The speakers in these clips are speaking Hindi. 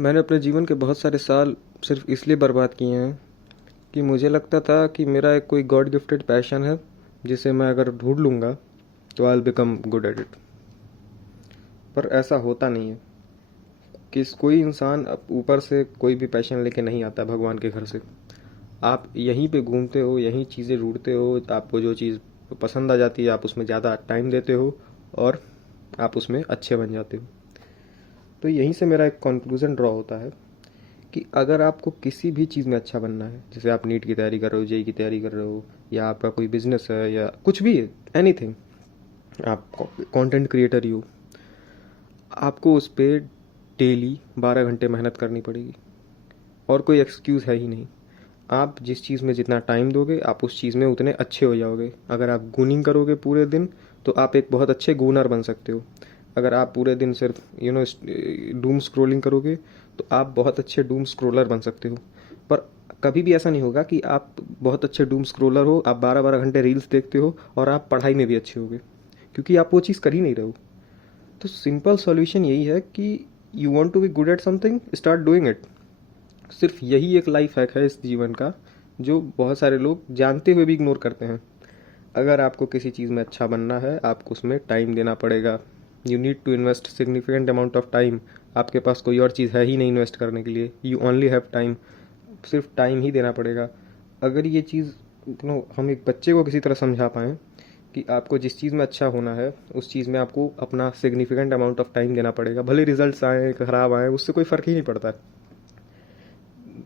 मैंने अपने जीवन के बहुत सारे साल सिर्फ इसलिए बर्बाद किए हैं कि मुझे लगता था कि मेरा एक कोई गॉड गिफ्टेड पैशन है जिसे मैं अगर ढूंढ लूँगा तो I will become good at it. पर ऐसा होता नहीं है। कोई इंसान ऊपर से कोई भी पैशन लेके नहीं आता भगवान के घर से। आप यहीं पे घूमते हो, यहीं चीज़ें ढूंढते हो, आपको जो चीज़ पसंद आ जाती है आप उसमें ज़्यादा टाइम देते हो और आप उसमें अच्छे बन जाते हो। तो यहीं से मेरा एक कंक्लूज़न ड्रॉ होता है कि अगर आपको किसी भी चीज़ में अच्छा बनना है, जैसे आप नीट की तैयारी कर रहे हो, जेई की तैयारी कर रहे हो, या आपका कोई बिजनेस है या कुछ भी है, एनीथिंग, आप कंटेंट क्रिएटर ही हो, आपको उस पर डेली 12 घंटे मेहनत करनी पड़ेगी और कोई एक्सक्यूज़ है ही नहीं। आप जिस चीज़ में जितना टाइम दोगे आप उस चीज़ में उतने अच्छे हो जाओगे। अगर आप गूनिंग करोगे पूरे दिन तो आप एक बहुत अच्छे गूनर बन सकते हो। अगर आप पूरे दिन सिर्फ डूम स्क्रोलिंग करोगे तो आप बहुत अच्छे डूम स्क्रोलर बन सकते हो। पर कभी भी ऐसा नहीं होगा कि आप बहुत अच्छे डूम स्क्रोलर हो, आप 12 12 घंटे रील्स देखते हो और आप पढ़ाई में भी अच्छे होगे, क्योंकि आप वो चीज़ कर ही नहीं रहे हो। तो सिंपल सॉल्यूशन यही है कि you want to be good at something, start doing it. सिर्फ यही एक लाइफ हैक है इस जीवन का जो बहुत सारे लोग जानते हुए भी इग्नोर करते हैं। अगर आपको किसी चीज़ में अच्छा बनना है आपको उसमें टाइम देना पड़ेगा। You need to invest significant amount of time. आपके पास कोई और चीज़ है ही नहीं इन्वेस्ट करने के लिए, यू ओनली हैव टाइम। सिर्फ टाइम ही देना पड़ेगा। अगर ये चीज़ हम एक बच्चे को किसी तरह समझा पाएँ कि आपको जिस चीज़ में अच्छा होना है उस चीज़ में आपको अपना सिग्निफिकेंट अमाउंट ऑफ टाइम देना पड़ेगा, भले रिजल्ट्स आए ख़राब आए उससे कोई फ़र्क ही नहीं पड़ता।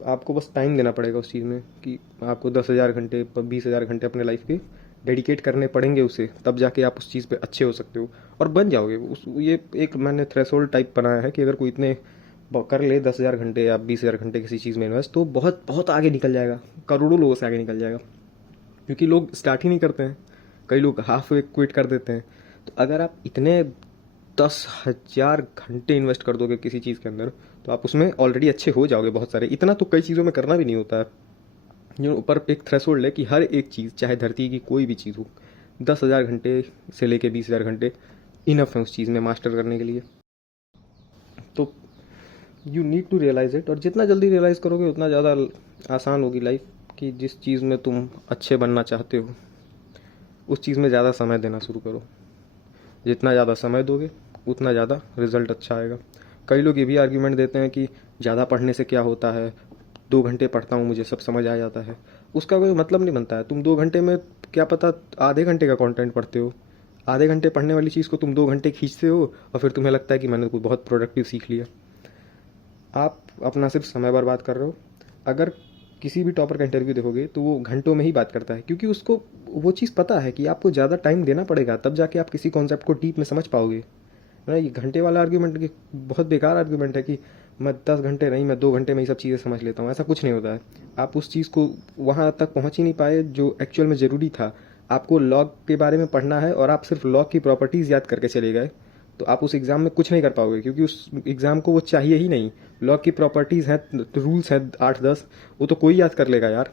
आपको बस टाइम देना पड़ेगा उस चीज़ में कि आपको 10,000 घंटे 20,000 घंटे अपने लाइफ के डेडिकेट करने पड़ेंगे उसे, तब जाके आप उस चीज़ पे अच्छे हो सकते हो और बन जाओगे। उस ये एक मैंने थ्रेशोल्ड टाइप बनाया है कि अगर कोई इतने कर ले 10,000 घंटे या 20,000 घंटे किसी चीज़ में इन्वेस्ट तो बहुत बहुत आगे निकल जाएगा, करोड़ों लोगों से आगे निकल जाएगा। क्योंकि लोग स्टार्ट ही नहीं करते हैं, कई लोग हाफ वे क्विट कर देते हैं। तो अगर आप इतने 10,000 घंटे इन्वेस्ट कर दोगे किसी चीज़ के अंदर तो आप उसमें ऑलरेडी अच्छे हो जाओगे बहुत सारे। इतना तो कई चीज़ों में करना भी नहीं होता है। जो ऊपर एक थ्रेशोल्ड है कि हर एक चीज़ चाहे धरती की कोई भी चीज़ हो, 10,000 घंटे से लेके 20,000 घंटे इनफ है उस चीज़ में मास्टर करने के लिए। तो you need to realize it, और जितना जल्दी रियलाइज़ करोगे उतना ज़्यादा आसान होगी लाइफ। कि जिस चीज़ में तुम अच्छे बनना चाहते हो उस चीज़ में ज़्यादा समय देना शुरू करो। जितना ज़्यादा समय दोगे उतना ज़्यादा रिजल्ट अच्छा आएगा। कई लोग ये भी आर्ग्यूमेंट देते हैं कि ज़्यादा पढ़ने से क्या होता है, 2 घंटे पढ़ता हूँ मुझे सब समझ आ जाता है। उसका कोई मतलब नहीं बनता है। तुम 2 घंटे में क्या पता आधे घंटे का कंटेंट पढ़ते हो, आधे घंटे पढ़ने वाली चीज़ को तुम 2 घंटे खींचते हो और फिर तुम्हें लगता है कि मैंने कोई बहुत प्रोडक्टिव सीख लिया। आप अपना सिर्फ समय बर्बाद कर रहे हो। अगर किसी भी टॉपर का इंटरव्यू देखोगे तो वो घंटों में ही बात करता है, क्योंकि उसको वो चीज़ पता है कि आपको ज़्यादा टाइम देना पड़ेगा तब जाके आप किसी कॉन्सेप्ट को डीप में समझ पाओगे। ना, ये घंटे वाला आर्ग्यूमेंट की बहुत बेकार आर्ग्यूमेंट है कि मैं 10 घंटे नहीं, मैं 2 घंटे में ही सब चीज़ें समझ लेता हूँ। ऐसा कुछ नहीं होता है। आप उस चीज़ को वहाँ तक पहुँच ही नहीं पाए जो एक्चुअल में ज़रूरी था। आपको लॉग के बारे में पढ़ना है और आप सिर्फ लॉग की प्रॉपर्टीज़ याद करके चले गए तो आप उस एग्ज़ाम में कुछ नहीं कर पाओगे, क्योंकि उस एग्ज़ाम को वो चाहिए ही नहीं। लॉ की प्रॉपर्टीज़ हैं, रूल्स हैं 8 10, वो तो कोई याद कर लेगा यार।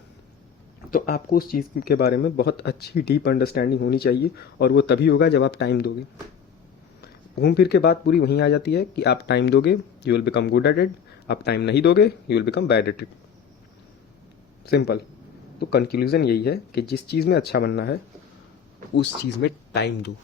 तो आपको उस चीज़ के बारे में बहुत अच्छी डीप अंडरस्टैंडिंग होनी चाहिए, और वो तभी होगा जब आप टाइम दोगे। घूम फिर के बात पूरी वहीं आ जाती है कि आप टाइम दोगे you will become good at it, आप टाइम नहीं दोगे you will become bad at it. Simple. तो कंक्लूजन यही है कि जिस चीज़ में अच्छा बनना है उस चीज़ में टाइम दो।